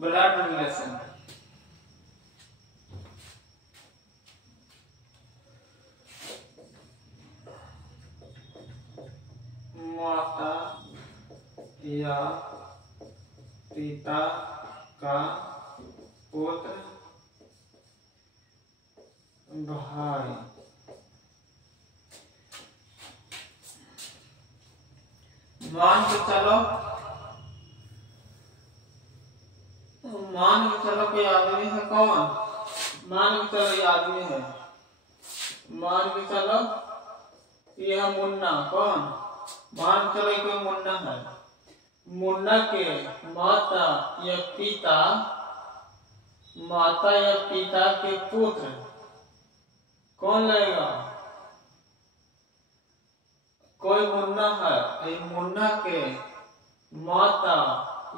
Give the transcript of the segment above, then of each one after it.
Blood relation. माता या पिता का पुत्र भाई। मान के चलो कोई आदमी है। कौन? मान के चलो ये आदमी है। मान के चलो ये है मुन्ना। कौन? मान के चलो कोई मुन्ना है। मुन्ना के माता या पिता के पुत्र कौन लेगा? कोई मुन्ना है, मुन्ना के माता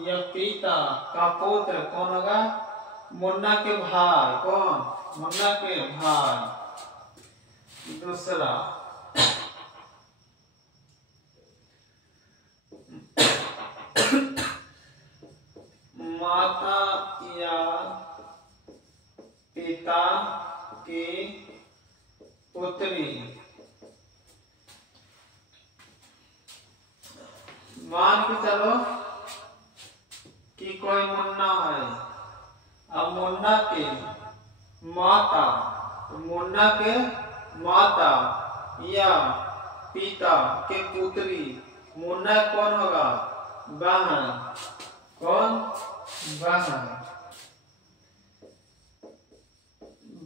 या पिता का पुत्र कौन होगा? मुन्ना के भाई। कौन? मुन्ना के भाई। दूसरा माता या पिता की पुत्री। मान के चलो कि कोई मुन्ना है। अब मुन्ना के माता या पिता के पुत्री। मुन्ना कौन होगा? बहन। कौन?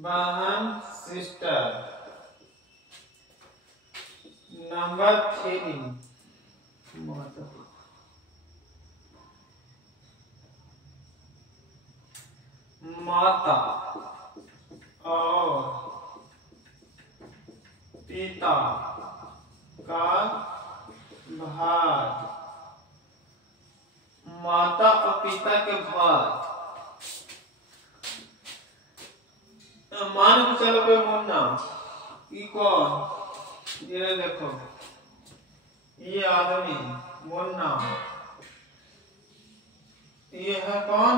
बहन सिस्टर। नंबर 3 माता और पिता का भाई। माता और पिता के भाई। मान के चलो कोई मुन्ना। ये कौन? ये देखो ये आदमी मुन्ना। ये है कौन?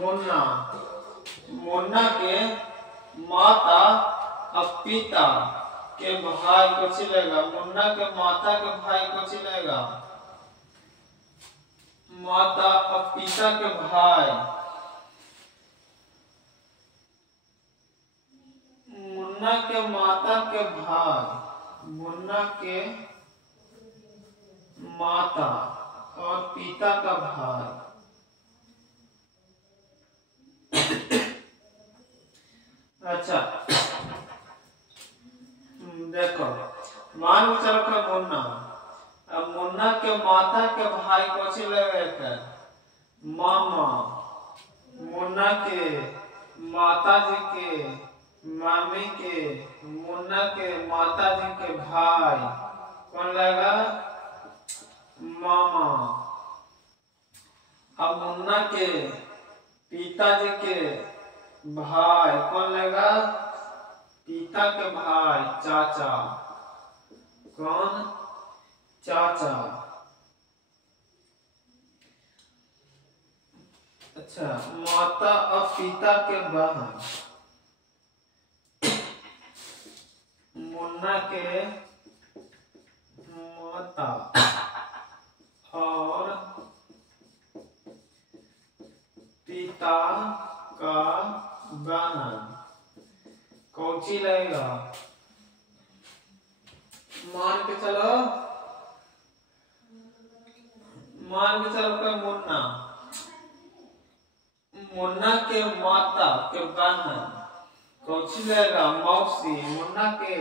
मुन्ना। मुन्ना के माता और पिता के भाई को चिलेगा। मुन्ना के माता के भाई को चिलेगा। माता और पिता के भाई। मुन्ना के माता के भाई। मुन्ना के माता और पिता का भाई। अच्छा देखो मान के चलो का मुन्ना। अब मुन्ना के माता के भाई को चिलेगा मामा। मुन्ना के माता जी के मामी के मुन्ना के माता जी के भाई कौन लगा? मामा। अब मुन्ना के पिताजी के भाई कौन लगा? पिता के भाई चाचा। कौन? चाचा। अच्छा माता और पिता के बहन। मुन्ना के माता और पिता का बहन कौन सी लगेगा? मान के चलो कोई मुन्ना। मुन्ना के माता के बहन कौन सी लगेगा? मौसी। मुन्ना के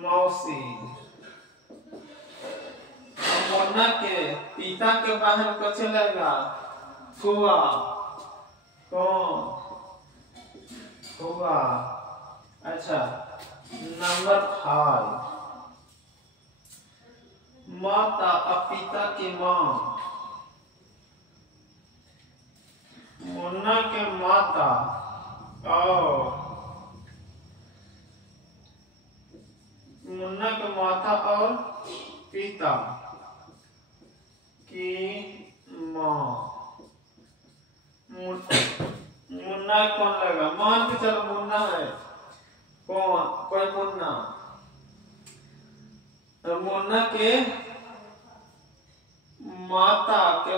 मौसी। मुन्ना के पिता के बहन कौन सी लगेगा? फुआ। कौन? फुआ। अच्छा नंबर 5 माता और पिता की माँ। मुन्ना के माता और पिता की माँ।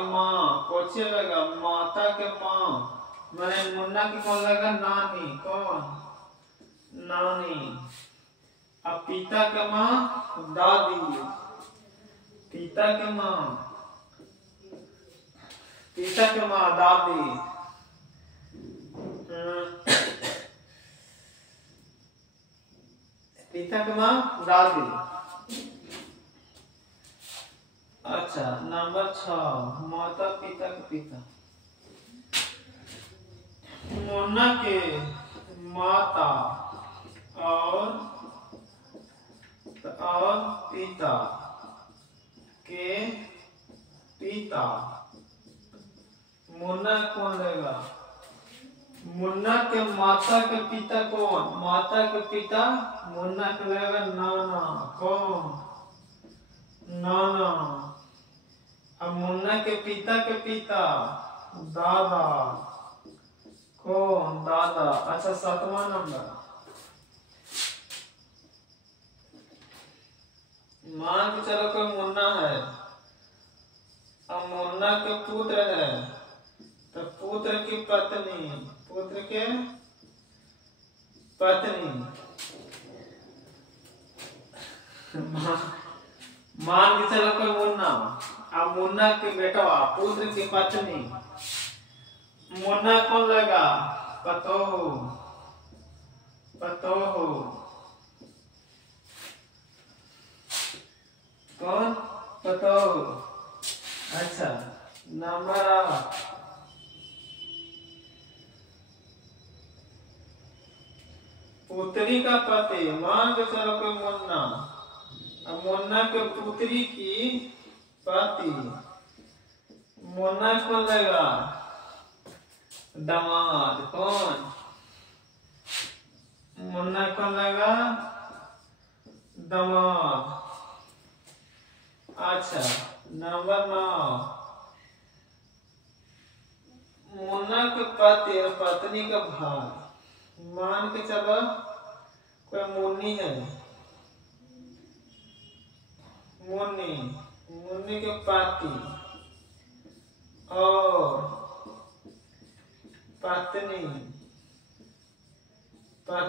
माँ कोचे लगा माता के माँ मैंने मुन्ना की कौन लगा नानी कौन नानी। अब पिता के माँ दादी पिता के माँ दादी पिता के माँ दादी। अच्छा नंबर 6 माता पिता के पिता। मुन्ना के माता और पिता के पिता मुन्ना कौन लेगा मुन्ना के माता के पिता कौन माता के पिता मुन्ना के लेगा नाना कौन नाना। अब मुन्ना के पिता दादा कौन दादा। अच्छा 7वां नंबर मान के चलो कोई मुन्ना है अब मुन्ना के पुत्र है तो पुत्र की पत्नी मान के चलो कोई मुन्ना अब मुन्ना के बेटा पुत्र की पत्नी मुन्ना कौन लगा पतोहू कौन पतोहू। अच्छा नंबर 8 पुत्री का पति मान के चलो कोई मुन्ना अब मुन्ना के पुत्री की पति मुन्ना कौन लगा दामाद कौन मुन्ना कौन लगा दामाद। अच्छा नंबर 9 मुन्ना के पति और पत्नी का भाई मान के चलो कोई मुन्नी है मुन्नी के पति और पत्नी का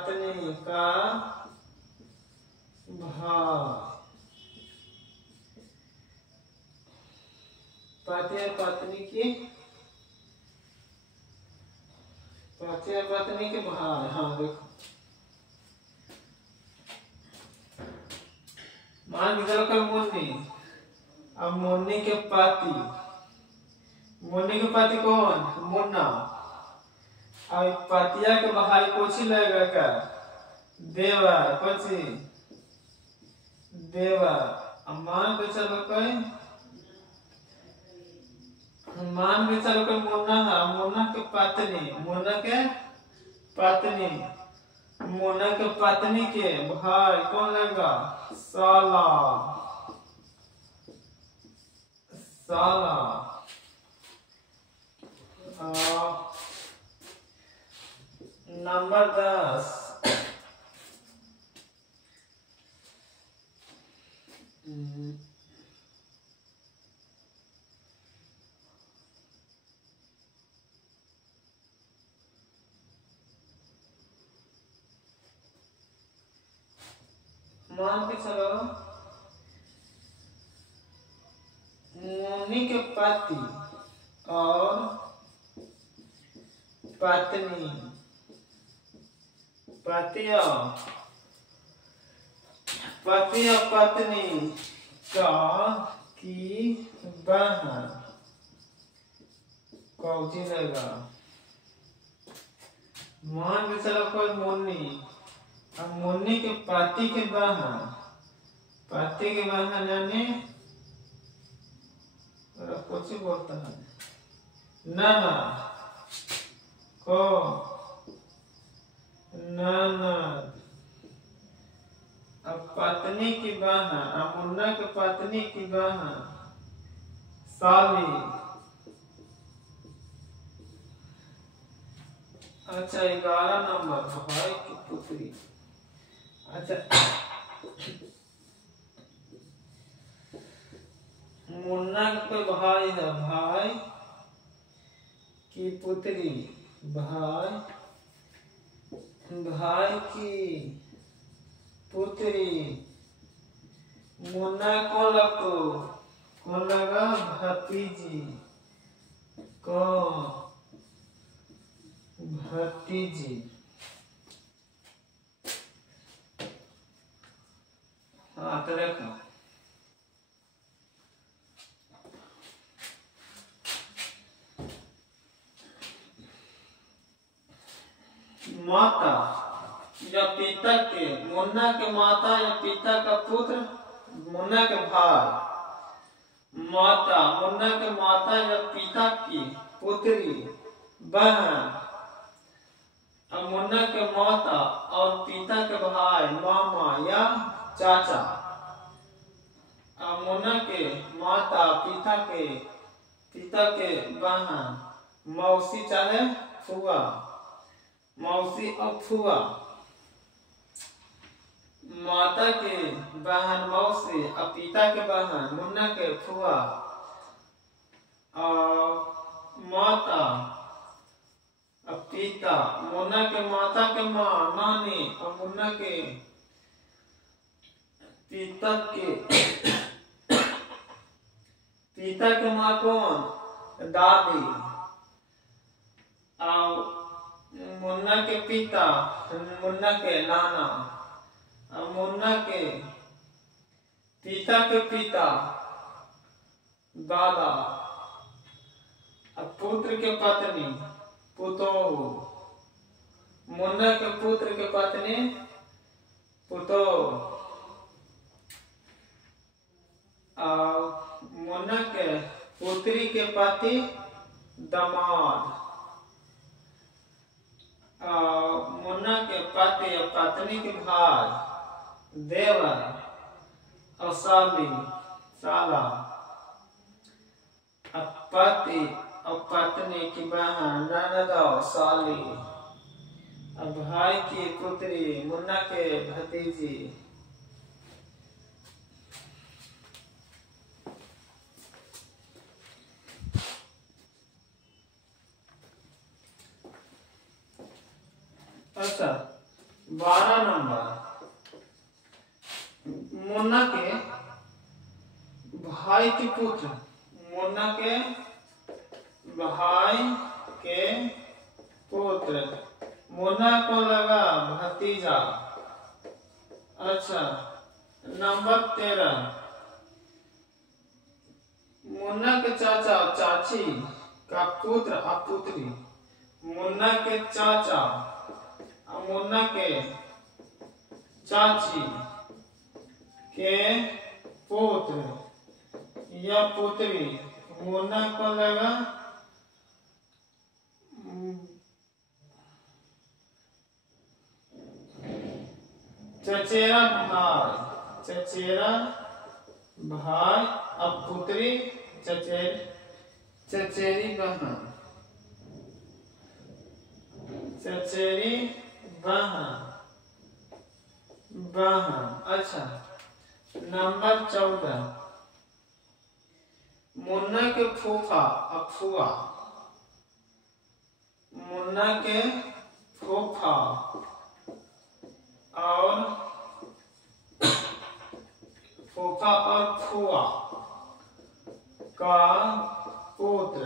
भाई पति और पत्नी के भाई। हाँ देखो मान के चलो कोई मुन्नी अब मुन्नी के पति कौन मुन्ना अब पतिया के भाई कोची लगेगा क्या देवर कोची देवर। अब मान के चलो कोई मुन्ना है मुन्ना के पत्नी के भाई कौन लगेगा साला नंबर 10 मान के चलो मुन्नी के पति और पत्नी पति और पत्नी की बहन कौची लगा मान के चलो कोई मुन्नी अब मुन्नी के पति के बहन यानी कुछ बोलता है नाना को ननद। अब पत्नी की बहन अब मुन्ना के पत्नी की बहन साली। अच्छा 11 नंबर भाई की पुत्री। अच्छा मुन्ना का कोई भाई है, भाई की पुत्री, भाई की पुत्री। मुन्ना कौन लगतो, कौन लगा, भतीजी, कौन, भतीजी। हाँ तो देखो माता या पिता के, मुन्ना के माता या पिता का पुत्र, मुन्ना के भाई। माता, मुन्ना के माता या पिता की पुत्री, बहन। अब मुन्ना के माता और पिता के भाई, मामा या चाचा। अब मुन्ना के माता पिता के बहन, मौसी चाहे फुआ, मौसी और फुआ। माता के बहन मौसी और पिता के बहन मुन्ना के फुआ। और माता और पिता, मुन्ना के माता के माँ नानी और मुन्ना के पिता के माँ कौन, दादी। और मुन्ना के पिता, मुन्ना के नाना। और मुन्ना के पिता दादा। अब पुत्र के पत्नी, पुतोहू। मुन्ना के पुत्र के पत्नी, पुतोहू। और मुन्ना के पुत्री के पति, दामाद। मुन्ना के पति और पत्नी के भाई, देवर और साली, साला। पति और पत्नी की बहन, ननद और साली। और भाई की पुत्री, मुन्ना के भतीजी। अच्छा 12 नंबर, मुन्ना के भाई के पुत्र, मुन्ना के भाई के पुत्र, मुन्ना को लगा भतीजा। अच्छा नंबर 13, मुन्ना के चाचा चाची का पुत्र और पुत्री। मुन्ना के चाचा और मुन्ना के चाची के पुत्र या पुत्री। मुन्ना को लगा चचेरा भाई, चचेरा भाई और पुत्री, चचेरी बहन, चचेरी बहन। अच्छा नंबर 14, मुन्ना के फूफा और फुआ। मुन्ना के फूफा और फुआ का पुत्र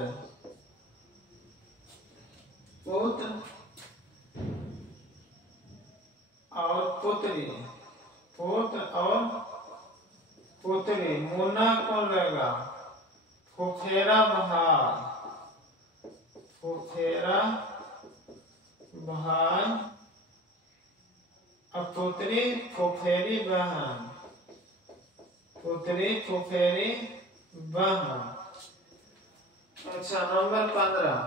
और पुत्री, पुत्र और पुत्री। मुन्ना को लगा फुफेरा भाई, फुफेरा भाई और पुत्री फुफेरी बहन, पुत्री फुफेरी बहन। अच्छा नंबर 15,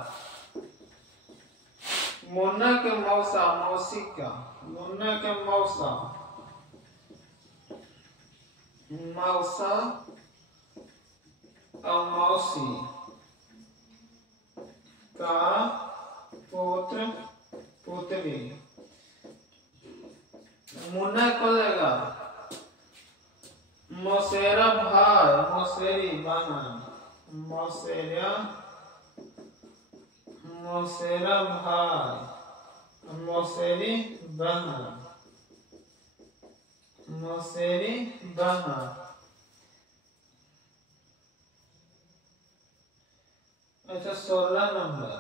मुन्ना के मौसा मौसी का। मुन्ना के मौसा और मौसी का पुत्र पुत्री। मुन्ना को लगा मौसेरा भाई, मौसेरी बहन, मौसेरा भाई, मौसेरी बहन, मौसेरी बहन। अच्छा 16 नंबर,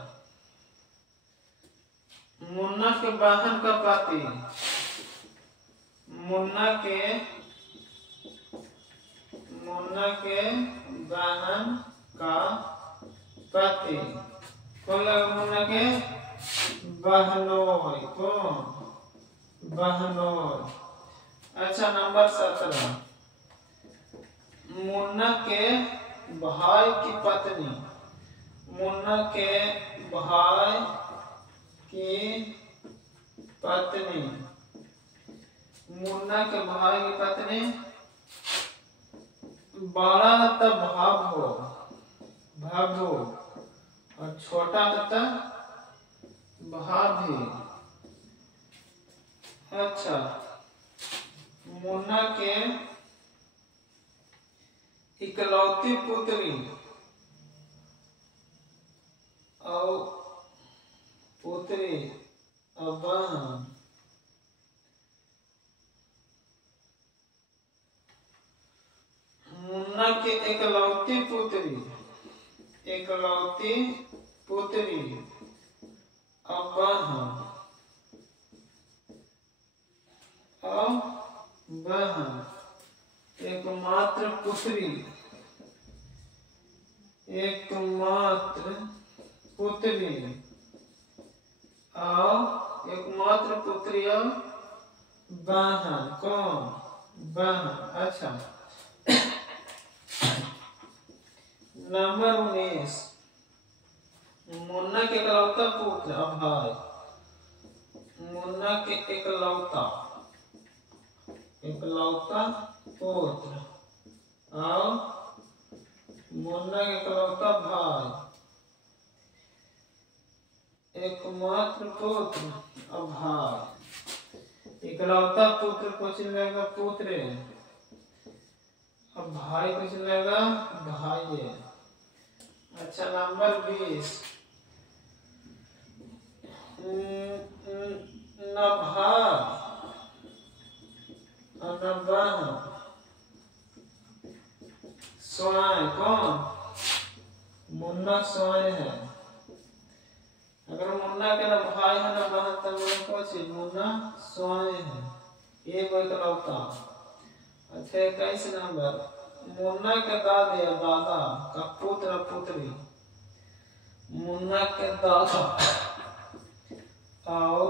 मुन्ना के बहन का पति, मुन्ना के बहन का पति कौन लगा? मुन्ना के बहनोई, कौन? बहनोई। अच्छा नंबर 17, मुन्ना के भाई की पत्नी, मुन्ना के भाई की पत्नी, मुन्ना के भाई की पत्नी बड़ा होता भाभो, भाभो, और छोटा होता भाभी। अच्छा मुन्ना के इकलौती पुत्री और पुत्री और बहन, मुन्ना के इकलौती पुत्री और बहन एकमात्र पुत्री और बहन, कौन? बहन। अच्छा नंबर 19, मुन्ना के इकलौता पुत्र और भाई, मुन्ना के इकलौता पुत्र और मुन्ना के इकलौता भाई, एकमात्र पुत्र और भाई। इकलौता पुत्र को चिल्लाएगा पुत्र और भाई को चिल्लाएगा भाई। अच्छा नंबर 20, नभा और बहन स्वयं, कौन? मुन्ना स्वयं है। अगर मुन्ना के ना भाई है ना बहन तब मुन्ना स्वयं है, एक इकलौता। अच्छा 21 नंबर, मुन्ना के दादा का पुत्र पुत्री, मुन्ना के दादा और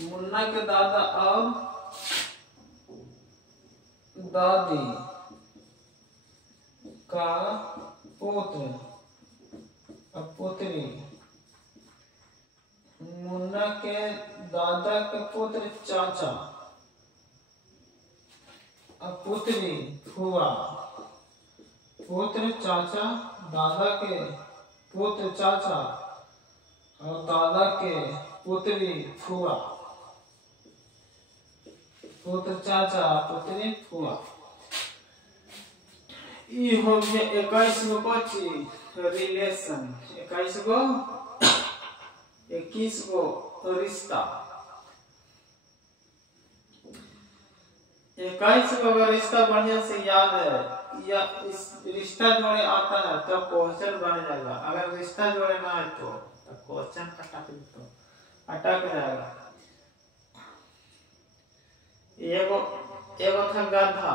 मुन्ना के दादा और दादी का पुत्र और पुत्री, मुन्ना के दादा के पुत्र चाचा और पुत्री फुआ, पुत्र चाचा, दादा के पुत्र चाचा और दादा के पुत्री फुआ, पुत्र चाचा पुत्री फुआ। ये हो गया 21 गो बची रिलेशन, 21 गो रिश्ता। 21 गो रिश्ता बढ़िया से याद है, या इस रिश्ता जोड़े आता है तो क्वेश्चन बन जाएगा। अगर रिश्ता जोड़े ना है तो क्वेश्चन अटक जाएगा। एगो था गधा,